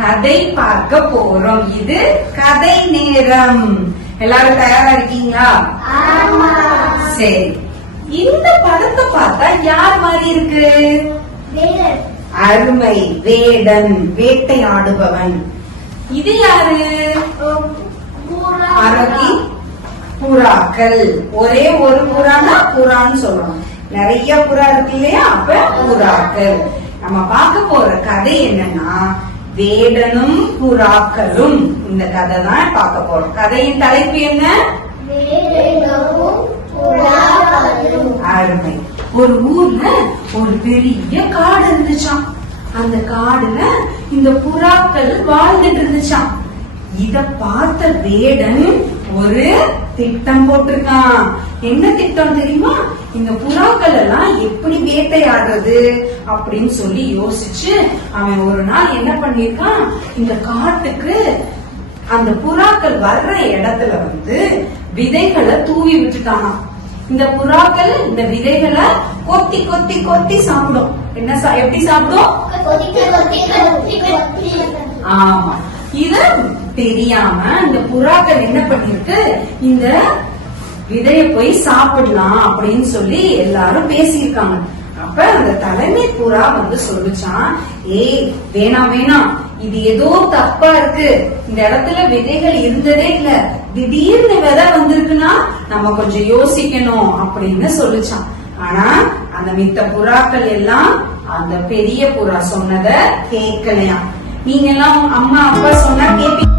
கதை பார்க்க போறோம். இது கதை நேரம். எல்லாரும் தயாரா இருக்கீங்களா? சரி, இந்த படத்தை பார்த்தா யார் மாதிரி இருக்கு? அருமை, வேடன், வேட்டையாடுபவன். இது யாரு? அரபி புறாக்கள். ஒரே ஒரு புறானா புறான்னு சொல்லணும். நிறைய புறா இருக்கு இல்லையா? அப்ப புறாக்கள். நம்ம பார்க்க போற கதை என்னன்னா வேடனும் புறாக்களும். இந்த கதை தான் பார்க்க போறோம். கதையின் தலைப்பு என்ன? அருமை. ஒரு ஊர்ல ஒரு பெரிய காடு இருந்துச்சாம். அந்த காடுல இந்த புறாக்கள் வாழ்ந்துட்டு இருந்துச்சாம். இத பார்த்த வேடன் ஒரு திட்டம் போட்டிருக்கான். என்ன திட்டம் தெரியுமா? இந்த புறாக்கள் எல்லாம் எப்படி வேட்டையாடுறது அப்படின்னு சொல்லி யோசிச்சு அவன் ஒரு நாள் என்ன பண்ணிருக்கான், இந்த காட்டுக்கு அந்த புறாக்கள் வர்ற இடத்துல விதைகளை தூவி விட்டுட்டானா. இந்த புறாக்கள் இந்த விதைகளை கொத்தி கொத்தி கொத்தி சாப்பிடும். என்ன எப்படி சாப்பிடும்? ஆமா. இத தெரியாம இந்த புறாக்கள் என்ன பண்ணிருக்கு, இந்த விதைய போய் சாப்பிடலாம் அப்படின்னு சொல்லி எல்லாரும் பேசியிருக்காங்க. அப்ப அந்த தலைமை புறா சொல்லுச்சான், ஏய் வேணாம் வேணாம், இது ஏதோ தப்பா இருக்கு. இந்த இடத்துல விதைகள் இருந்ததே இல்ல, திடீர்னு விதை வந்திருக்குன்னா நம்ம கொஞ்சம் யோசிக்கணும் அப்படின்னு சொல்லுச்சான். ஆனா அந்த மித்த புறாக்கள் எல்லாம் அந்த பெரிய புறா சொன்னத கேட்கலையா. நீங்க எல்லாம் அம்மா அப்பா சொன்னா கேப்பீங்க.